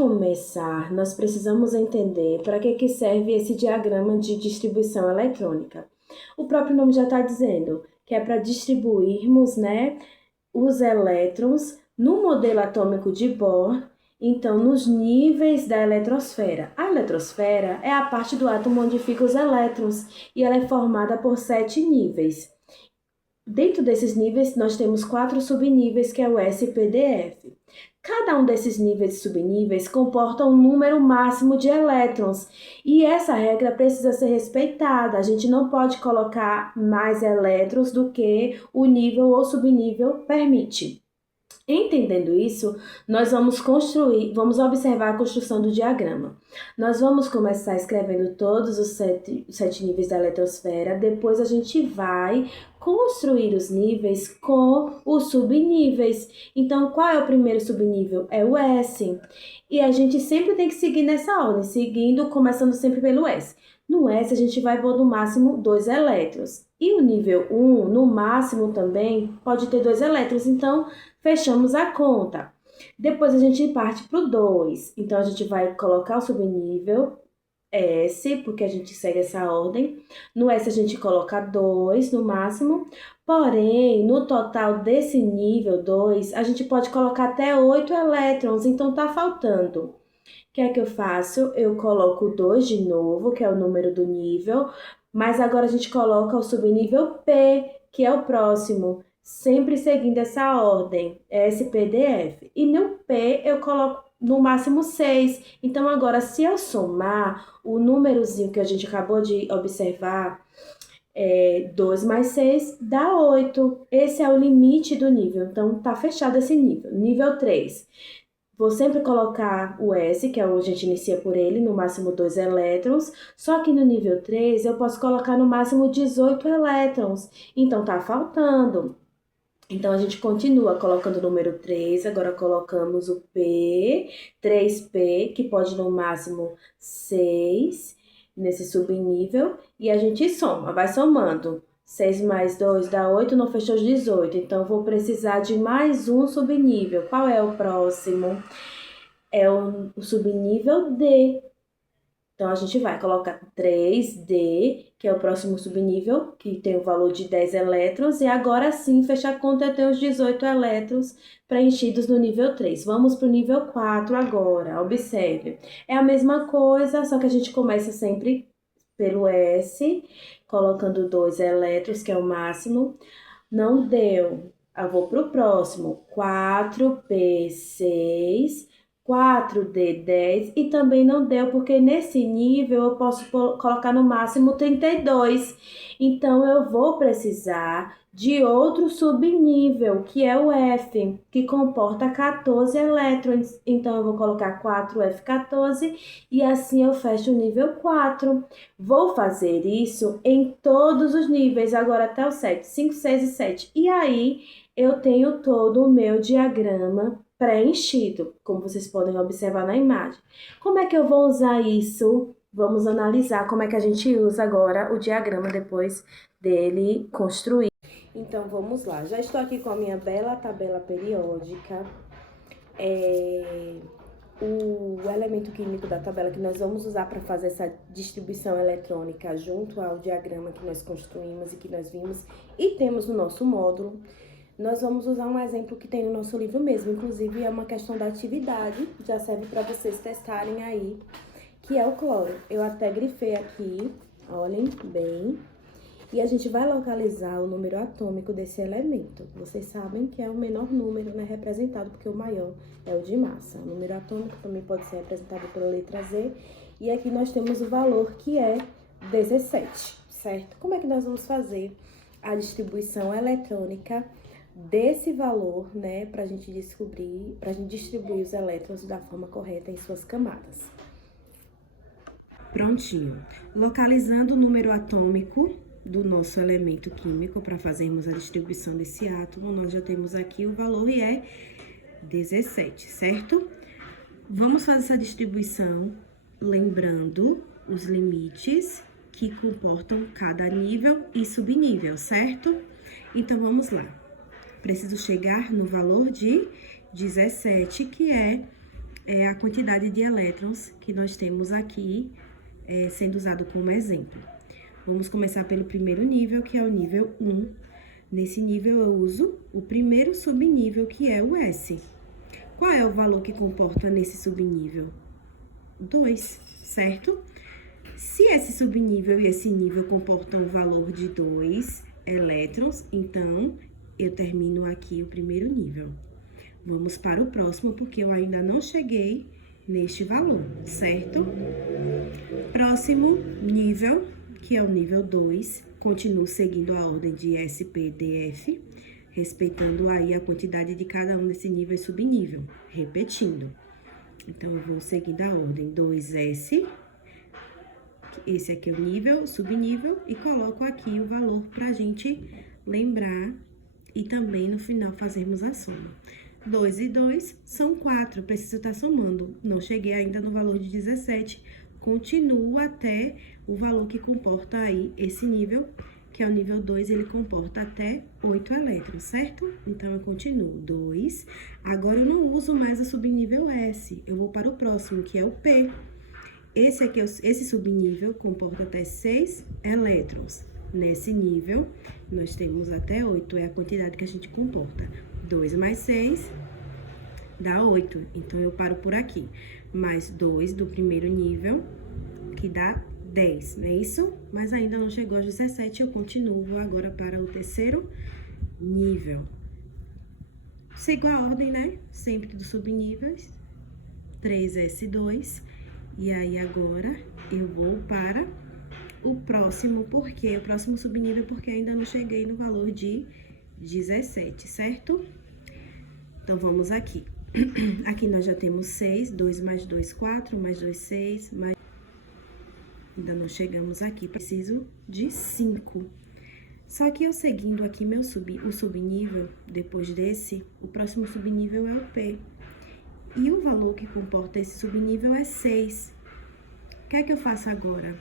Começar, nós precisamos entender para que serve esse diagrama de distribuição eletrônica. O próprio nome já está dizendo que é para distribuirmos, né, os elétrons no modelo atômico de Bohr, então nos níveis da eletrosfera. A eletrosfera é a parte do átomo onde ficam os elétrons e ela é formada por 7 níveis. Dentro desses níveis, nós temos 4 subníveis, que é o S, P, D, F. Cada um desses níveis e subníveis comporta um número máximo de elétrons, e essa regra precisa ser respeitada. A gente não pode colocar mais elétrons do que o nível ou subnível permite. Entendendo isso, nós vamos observar a construção do diagrama. Nós vamos começar escrevendo todos os sete níveis da eletrosfera, depois a gente vai construir os níveis com os subníveis. Então, qual é o primeiro subnível? É o S. E a gente sempre tem que seguir nessa ordem, começando sempre pelo S. No S, a gente vai pôr no máximo 2 elétrons. E o nível 1, no máximo também, pode ter 2 elétrons. Então, fechamos a conta. Depois, a gente parte para o 2. Então, a gente vai colocar o subnível S, porque a gente segue essa ordem. No S, a gente coloca 2 no máximo. Porém, no total desse nível 2, a gente pode colocar até 8 elétrons. Então, tá faltando. O que é que eu faço? Eu coloco 2 de novo, que é o número do nível, mas agora a gente coloca o subnível P, que é o próximo, sempre seguindo essa ordem, S, P, D, F. E no P eu coloco no máximo 6. Então agora, se eu somar o númerozinho que a gente acabou de observar, 2 mais 6 dá 8. Esse é o limite do nível, então tá fechado esse nível. Nível 3. Vou sempre colocar o S, que é onde a gente inicia por ele, no máximo 2 elétrons. Só que no nível 3, eu posso colocar no máximo 18 elétrons. Então, tá faltando. Então, a gente continua colocando o número 3. Agora, colocamos o P, 3P, que pode no máximo 6, nesse subnível. E a gente soma, vai somando. 6 mais 2 dá 8, não fechou os 18. Então, vou precisar de mais um subnível. Qual é o próximo? É o subnível D. Então, a gente vai colocar 3D, que é o próximo subnível, que tem o valor de 10 elétrons. E agora sim, fechar a conta, eu tenho os 18 elétrons preenchidos no nível 3. Vamos para o nível 4 agora. Observe. É a mesma coisa, só que a gente começa sempre pelo S, colocando 2 elétrons, que é o máximo. Não deu. Eu vou para o próximo. 4P6, 4D10 e também não deu, porque nesse nível eu posso colocar no máximo 32. Então, eu vou precisar de outro subnível, que é o F, que comporta 14 elétrons. Então, eu vou colocar 4F14 e assim eu fecho o nível 4. Vou fazer isso em todos os níveis, agora até o 7, 5, 6 e 7. E aí, eu tenho todo o meu diagrama preenchido, como vocês podem observar na imagem. Como é que eu vou usar isso? Vamos analisar como é que a gente usa agora o diagrama depois dele construir. Então, vamos lá. Já estou aqui com a minha bela tabela periódica. O elemento químico da tabela que nós vamos usar para fazer essa distribuição eletrônica junto ao diagrama que nós construímos e que nós vimos e temos no nosso módulo. Nós vamos usar um exemplo que tem no nosso livro mesmo, inclusive é uma questão da atividade, já serve para vocês testarem aí, que é o cloro. Eu até grifei aqui, olhem bem. E a gente vai localizar o número atômico desse elemento. Vocês sabem que é o menor número, né, representado, porque o maior é o de massa. O número atômico também pode ser representado pela letra Z. E aqui nós temos o valor, que é 17, certo? Como é que nós vamos fazer a distribuição eletrônica desse valor, né, para a gente distribuir os elétrons da forma correta em suas camadas? Prontinho. Localizando o número atômico do nosso elemento químico para fazermos a distribuição desse átomo, nós já temos aqui o valor e é 17, certo? Vamos fazer essa distribuição lembrando os limites que comportam cada nível e subnível, certo? Então, vamos lá. Preciso chegar no valor de 17, que é é a quantidade de elétrons que nós temos aqui, sendo usado como exemplo. Vamos começar pelo primeiro nível, que é o nível 1. Nesse nível, eu uso o primeiro subnível, que é o S. Qual é o valor que comporta nesse subnível? 2, certo? Se esse subnível e esse nível comportam o valor de 2 elétrons, então, eu termino aqui o primeiro nível. Vamos para o próximo, porque eu ainda não cheguei neste valor, certo? Próximo nível, que é o nível 2, continuo seguindo a ordem de S, P, D, F, respeitando aí a quantidade de cada um desse nível e subnível, repetindo. Então, eu vou seguindo a ordem 2S, esse aqui é o nível, subnível, e coloco aqui o valor pra gente lembrar e também no final fazermos a soma. 2 e 2 são 4, preciso estar somando. Não cheguei ainda no valor de 17, continuo até o valor que comporta aí esse nível, que é o nível 2, ele comporta até 8 elétrons, certo? Então, eu continuo. 2. Agora, eu não uso mais o subnível S, eu vou para o próximo, que é o P. Esse subnível comporta até 6 elétrons. Nesse nível, nós temos até 8, é a quantidade que a gente comporta. 2 mais 6 dá 8, então eu paro por aqui. Mais 2 do primeiro nível, que dá 10, não é isso? Mas ainda não chegou aos 17, eu continuo agora para o terceiro nível. Sigo a ordem, né? Sempre dos subníveis. 3S2. E aí, agora, eu vou para o próximo, porque o próximo subnível, porque ainda não cheguei no valor de 17, certo? Então, vamos aqui. Aqui nós já temos 6, 2 mais 2, 4, mais 2, 6, mais... Ainda não chegamos aqui, preciso de 5. Só que eu seguindo aqui o subnível, depois desse, o próximo subnível é o P. E o valor que comporta esse subnível é 6. O que é que eu faço agora?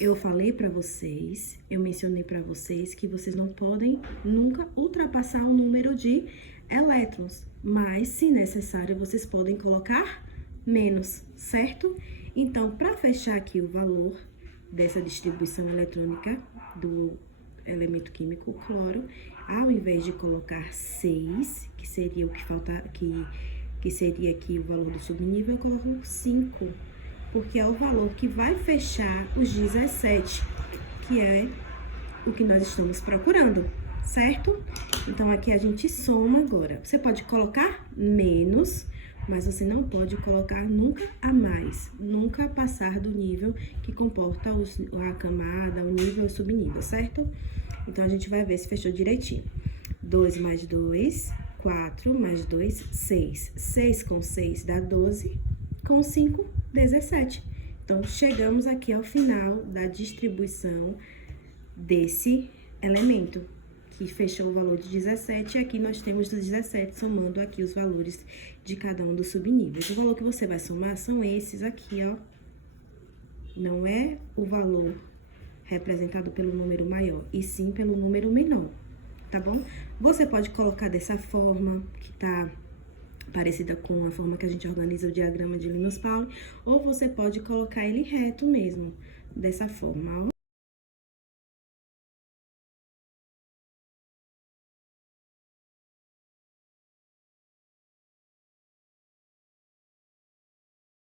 Eu falei pra vocês, eu mencionei pra vocês que vocês não podem nunca ultrapassar o número de elétrons, mas, se necessário, vocês podem colocar menos, certo? Então, para fechar aqui o valor dessa distribuição eletrônica do elemento químico cloro, ao invés de colocar 6, que seria o que falta, que seria aqui o valor do subnível, eu coloco 5, porque é o valor que vai fechar os 17, que é o que nós estamos procurando, certo? Então, aqui a gente soma agora. Você pode colocar menos, mas você não pode colocar nunca a mais, nunca passar do nível que comporta a camada, o nível e o subnível, certo? Então, a gente vai ver se fechou direitinho. 2 mais 2, 4 mais 2, 6. 6 com 6 dá 12, com 5, 17. Então, chegamos aqui ao final da distribuição desse elemento, que fechou o valor de 17, e aqui nós temos 17, somando aqui os valores de cada um dos subníveis. O valor que você vai somar são esses aqui, ó. Não é o valor representado pelo número maior, e sim pelo número menor, tá bom? Você pode colocar dessa forma, que tá parecida com a forma que a gente organiza o diagrama de Linus-Pauling, ou você pode colocar ele reto mesmo, dessa forma, ó.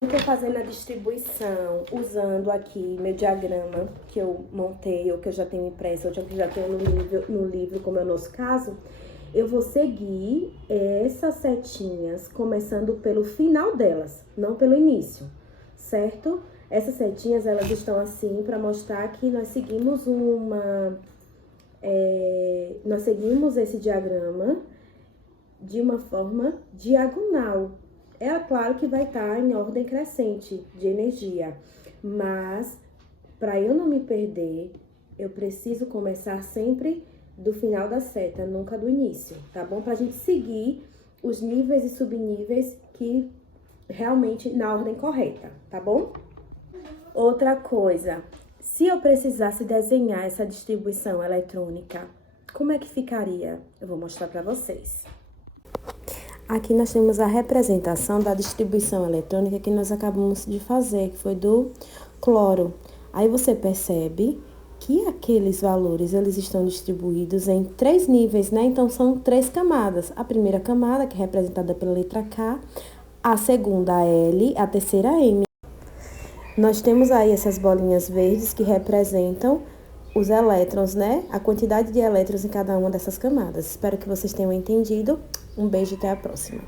Estou fazendo a distribuição usando aqui meu diagrama que eu montei, ou que eu já tenho impresso, ou que eu já tenho no livro, como é o nosso caso. Eu vou seguir essas setinhas, começando pelo final delas, não pelo início, certo? Essas setinhas, elas estão assim para mostrar que nós seguimos nós seguimos esse diagrama de uma forma diagonal. É claro que vai estar em ordem crescente de energia, mas para eu não me perder, eu preciso começar sempre do final da seta, nunca do início, tá bom? Pra gente seguir os níveis e subníveis que realmente na ordem correta, tá bom? Outra coisa, se eu precisasse desenhar essa distribuição eletrônica, como é que ficaria? Eu vou mostrar pra vocês. Aqui nós temos a representação da distribuição eletrônica que nós acabamos de fazer, que foi do cloro. Aí você percebe que aqueles valores, eles estão distribuídos em 3 níveis, né? Então, são 3 camadas. A primeira camada, que é representada pela letra K, a segunda, a L, a terceira, a M. Nós temos aí essas bolinhas verdes que representam os elétrons, né? A quantidade de elétrons em cada uma dessas camadas. Espero que vocês tenham entendido. Um beijo e até a próxima.